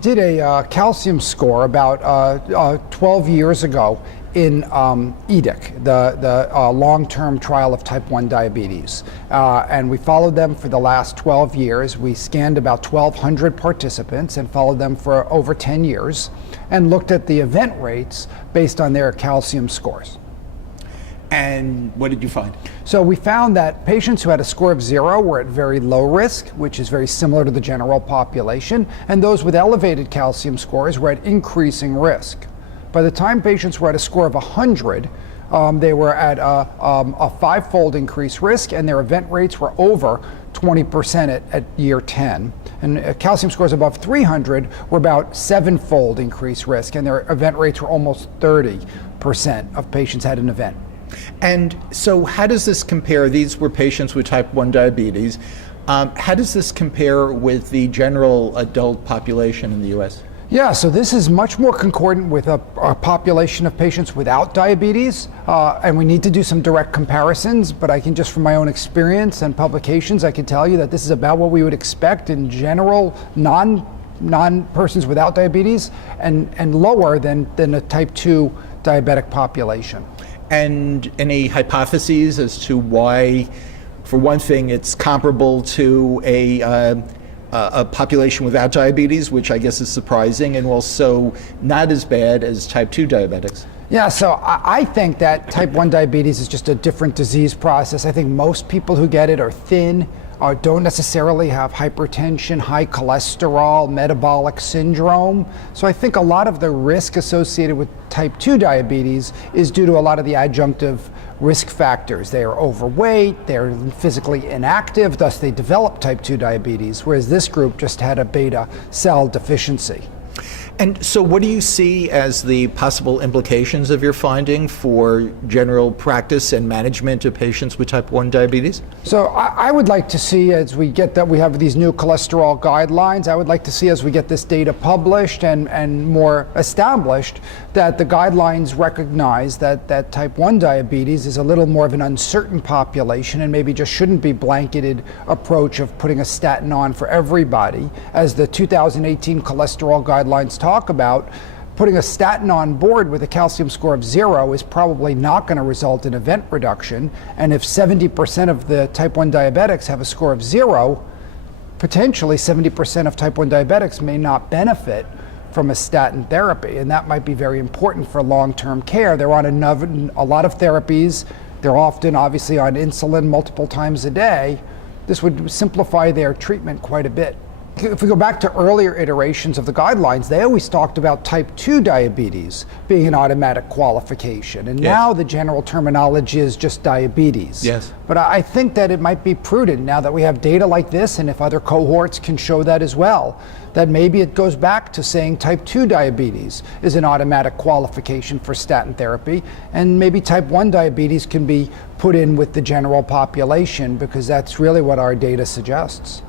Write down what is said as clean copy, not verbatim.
did a calcium score about 12 years ago in EDIC, the long-term trial of type 1 diabetes. And we followed them for the last 12 years. We scanned about 1,200 participants and followed them for over 10 years and looked at the event rates based on their calcium scores. And what did you find? So we found that patients who had a score of 0 were at very low risk, which is very similar to the general population, and those with elevated calcium scores were at increasing risk. By the time patients were at a score of 100, they were at a 5-fold increased risk, and their event rates were over 20% at year 10. And calcium scores above 300 were about 7-fold increased risk, and their event rates were almost 30% of patients had an event. And so how does this compare? These were patients with type 1 diabetes. How does this compare with the general adult population in the US? Yeah, so this is much more concordant with a population of patients without diabetes, and we need to do some direct comparisons, but I can just from my own experience and publications, I can tell you that this is about what we would expect in general non-persons without diabetes and lower than a type 2 diabetic population. And any hypotheses as to why, for one thing, it's comparable to a population without diabetes, which I guess is surprising, and also not as bad as type 2 diabetics? Yeah, so I think that type 1 diabetes is just a different disease process. I think most people who get it are thin, don't necessarily have hypertension, high cholesterol, metabolic syndrome. So I think a lot of the risk associated with type 2 diabetes is due to a lot of the adjunctive risk factors. They are overweight, they're physically inactive, thus they develop type 2 diabetes, whereas this group just had a beta cell deficiency. And so what do you see as the possible implications of your finding for general practice and management of patients with type 1 diabetes? So I would like to see, as we get that we have these new cholesterol guidelines, I would like to see as we get this data published and more established, that the guidelines recognize that type 1 diabetes is a little more of an uncertain population and maybe just shouldn't be blanketed approach of putting a statin on for everybody. As the 2018 cholesterol guidelines talk about, putting a statin on board with a calcium score of 0 is probably not going to result in event reduction. And if 70% of the type 1 diabetics have a score of 0, potentially 70% of type 1 diabetics may not benefit from a statin therapy. And that might be very important for long-term care. They're on a lot of therapies. They're often obviously on insulin multiple times a day. This would simplify their treatment quite a bit. If we go back to earlier iterations of the guidelines, they always talked about type 2 diabetes being an automatic qualification. And now the general terminology is just diabetes. Yes. But I think that it might be prudent now that we have data like this, and if other cohorts can show that as well, that maybe it goes back to saying type 2 diabetes is an automatic qualification for statin therapy, and maybe type 1 diabetes can be put in with the general population, because that's really what our data suggests.